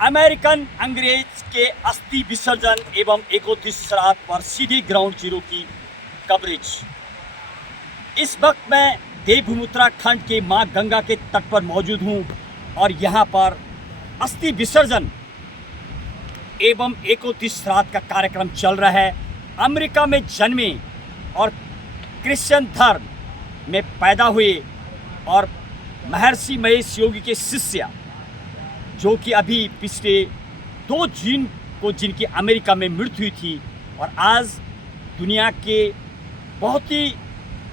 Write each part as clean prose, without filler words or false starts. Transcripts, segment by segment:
American अंग्रेज के अस्थि विसर्जन एवं एकोत्तीस श्राद्ध पर सीधी ग्राउंड जीरो की कवरेज। इस वक्त मैं देवभूमि उत्तराखंड के मां गंगा के तट पर मौजूद हूं और यहां पर अस्थि विसर्जन एवं एकोत्तीस श्राद्ध का कार्यक्रम चल रहा है। अमेरिका में जन्मे और क्रिश्चियन धर्म में पैदा हुए और महर्षि महेश योगी के शिष्य, जो कि अभी पिछले 2 जून को जिनकी अमेरिका में मृत्यु हुई थी और आज दुनिया के बहुत ही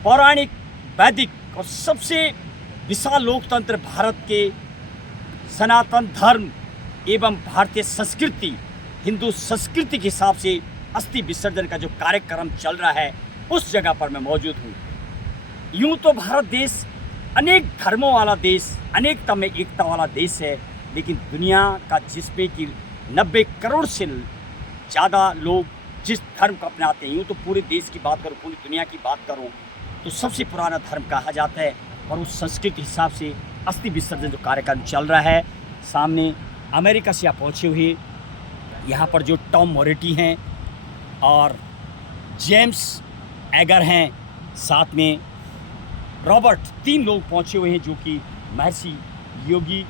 पौराणिक, वैदिक और सबसे विशाल लोकतंत्र भारत के सनातन धर्म एवं भारतीय संस्कृति, हिंदू संस्कृति के हिसाब से अस्थि विसर्जन का जो कार्यक्रम चल रहा है उस जगह पर मैं मौजूद हूँ। यूँ तो भारत देश अनेक धर्मों वाला देश, अनेकता में एकता वाला देश है, लेकिन दुनिया का जिसमें कि 90 करोड़ से ज़्यादा लोग जिस धर्म को अपनाते हैं, यूँ तो पूरे देश की बात करूँ, पूरी दुनिया की बात करूँ तो सबसे पुराना धर्म कहा जाता है। और उस संस्कृति के हिसाब से अस्थि विसर्जन जो कार्यक्रम चल रहा है, सामने अमेरिका से यहाँ पहुँचे हुए यहाँ पर जो टॉम मोरेटी हैं और जेम्स एगर हैं, साथ में रॉबर्ट, 3 लोग पहुँचे हुए हैं जो कि महर्षि योगी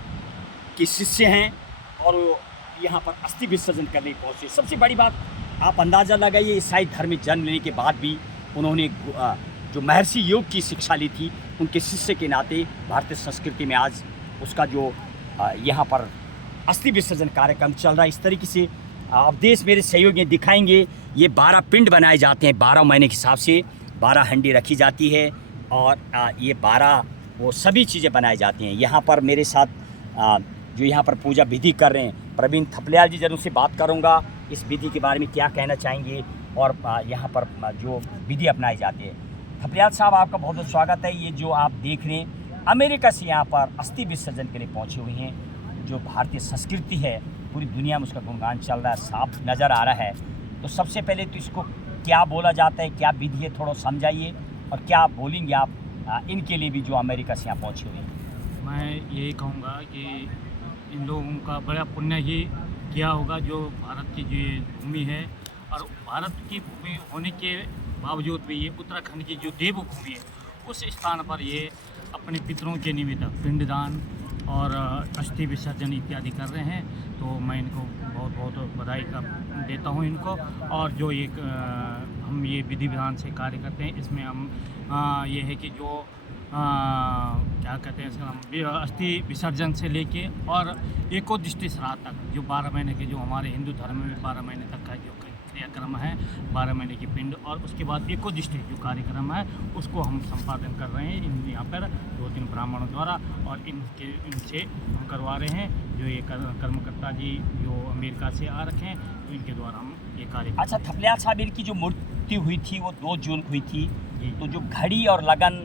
के शिष्य हैं और वो यहाँ पर अस्थि विसर्जन करने पहुँचे। सबसे बड़ी बात आप अंदाज़ा लगाइए, ईसाई धर्म में जन्म लेने के बाद भी उन्होंने जो महर्षि योग की शिक्षा ली थी, उनके शिष्य के नाते भारतीय संस्कृति में आज उसका जो यहाँ पर अस्थि विसर्जन कार्यक्रम चल रहा है। इस तरीके से अवधेश मेरे सहयोगी दिखाएंगे। ये 12 पिंड बनाए जाते हैं, 12 महीने के हिसाब से 12 हंडी रखी जाती है और ये 12 वो सभी चीज़ें बनाई जाती हैं। यहाँ पर मेरे साथ जो यहाँ पर पूजा विधि कर रहे हैं प्रवीण थपलियाल जी, जरूर से बात करूँगा इस विधि के बारे में क्या कहना चाहेंगे और यहाँ पर जो विधि अपनाई जाती है। थपलियाल साहब, आपका बहुत बहुत स्वागत है। ये जो आप देख रहे हैं अमेरिका से यहाँ पर अस्थि विसर्जन के लिए पहुँचे हुए हैं, जो भारतीय संस्कृति है पूरी दुनिया में उसका गुणगान चल रहा है, साफ नज़र आ रहा है। तो सबसे पहले तो इसको क्या बोला जाता है, क्या विधि है, थोड़ा समझाइए और क्या बोलेंगे आप इनके लिए भी जो अमेरिका से यहाँ पहुँचे हुए हैं। मैं यही कहूँगा कि इन लोगों का बड़ा पुण्य ही किया होगा, जो भारत की जो ये भूमि है और भारत की भूमि होने के बावजूद भी ये उत्तराखंड की जो देवभूमि है उस स्थान पर ये अपने पितरों के निमित्त पिंडदान और अस्थि विसर्जन इत्यादि कर रहे हैं। तो मैं इनको बहुत बहुत बधाई देता हूँ इनको। और जो एक हम ये विधि विधान से कार्य करते हैं, इसमें हम ये है कि जो क्या कहते हैं इसका, अस्थि विसर्जन से लेके और एकोदृष्टि श्राद्ध तक जो 12 महीने के जो हमारे हिंदू धर्म में 12 महीने तक का जो क्रियाक्रम है, 12 महीने की पिंड और उसके बाद एकोदृष्टि जो कार्यक्रम है उसको हम संपादन कर रहे हैं यहाँ पर 2-3 ब्राह्मणों द्वारा और इनसे हम करवा रहे हैं। जो ये कर्मकर्ता जी जो अमेरिका से आ रखे हैं, तो इनके द्वारा हम ये कार्य। अच्छा थपलियाल साहब, इनकी जो मृत्यु हुई थी वो 2 जून को हुई थी, तो जो घड़ी और लगन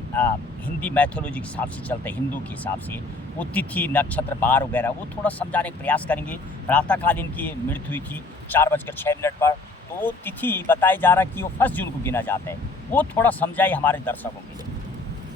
हिंदी मैथोलॉजी के हिसाब से चलता है, हिंदू के हिसाब से वो तिथि, नक्षत्र, बार वगैरह वो थोड़ा समझाने का प्रयास करेंगे। प्रातःकाल इनकी मृत्यु हुई थी 4:06 पर, तो वो तिथि बताया जा रहा है कि वो 1 जून को गिना जाता है, वो थोड़ा समझाइए हमारे दर्शकों के लिए।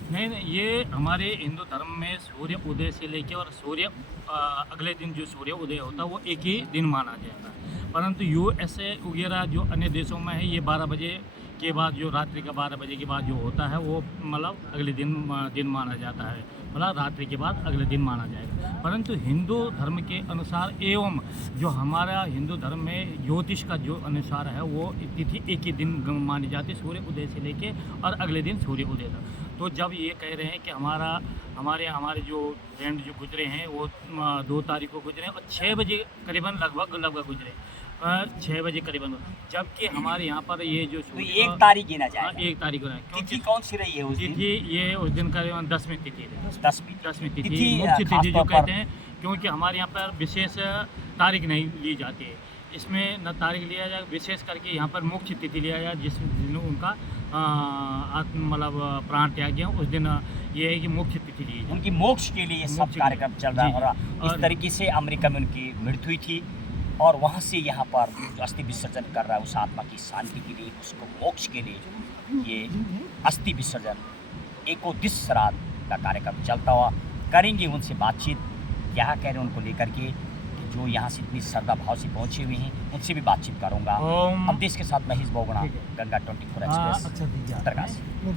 नहीं, ये हमारे हिंदू धर्म में सूर्य उदय से लेके और सूर्य अगले दिन जो सूर्य उदय होता है वो एक ही दिन माना जाता है। परंतु यूएसए वगैरह जो अन्य देशों में है, ये 12 बजे के बाद जो रात्रि का 12 बजे के बाद जो होता है वो मतलब अगले दिन माना जाता है, मतलब रात्रि के बाद अगले दिन माना जाएगा। परंतु हिंदू धर्म के अनुसार एवं जो हमारा हिंदू धर्म में ज्योतिष का जो अनुसार है वो तिथि एक ही दिन मानी जाती है, सूर्य उदय से लेके और अगले दिन सूर्य उदय तक। तो जब ये कह रहे हैं कि हमारे जो फ्रेंड जो गुजरे हैं वो 2 तारीख को गुजरे और 6 बजे करीबन लगभग गुजरे, 6 बजे करीबन, जबकि हमारे यहाँ पर ये जो तो 1 तारीख गिना जाएगा। 1 तारीख को तिथि कौन सी रही है उस दिन? ये उस दिन करीबन 10वीं तिथि है, 10वीं तिथि मुख्य तिथि जो कहते हैं, क्योंकि हमारे यहाँ पर विशेष तारीख नहीं ली जाती है। इसमें न तारीख लिया जाए, विशेष करके यहाँ पर मुख्य तिथि लिया जाए जिस दिन उनका मतलब प्राण त्याग गया, उस दिन ये है कि मुख्य तिथि ली जाए, उनकी मोक्ष के लिए सब कार्यक्रम चल रहा है। और इस तरीके से अमेरिका में उनकी मृत्यु हुई थी और वहाँ से यहाँ पर जो अस्थि विसर्जन कर रहा है उस आत्मा की शांति के लिए, उसको मोक्ष के लिए ये अस्थि विसर्जन एकोत्तीस श्राद्ध का कार्यक्रम चलता हुआ। करेंगे उनसे बातचीत, क्या कह रहे हैं उनको लेकर के, जो यहाँ से इतनी श्रद्धा भाव से पहुँचे हुए हैं उनसे भी बातचीत करूँगा। ओम अब देश के साथ महेश बोगड़ा, ठीक है। गंगा 24 हाँ, एक्सप्रेस, अच्छा दीजिए उत्तरकाशी।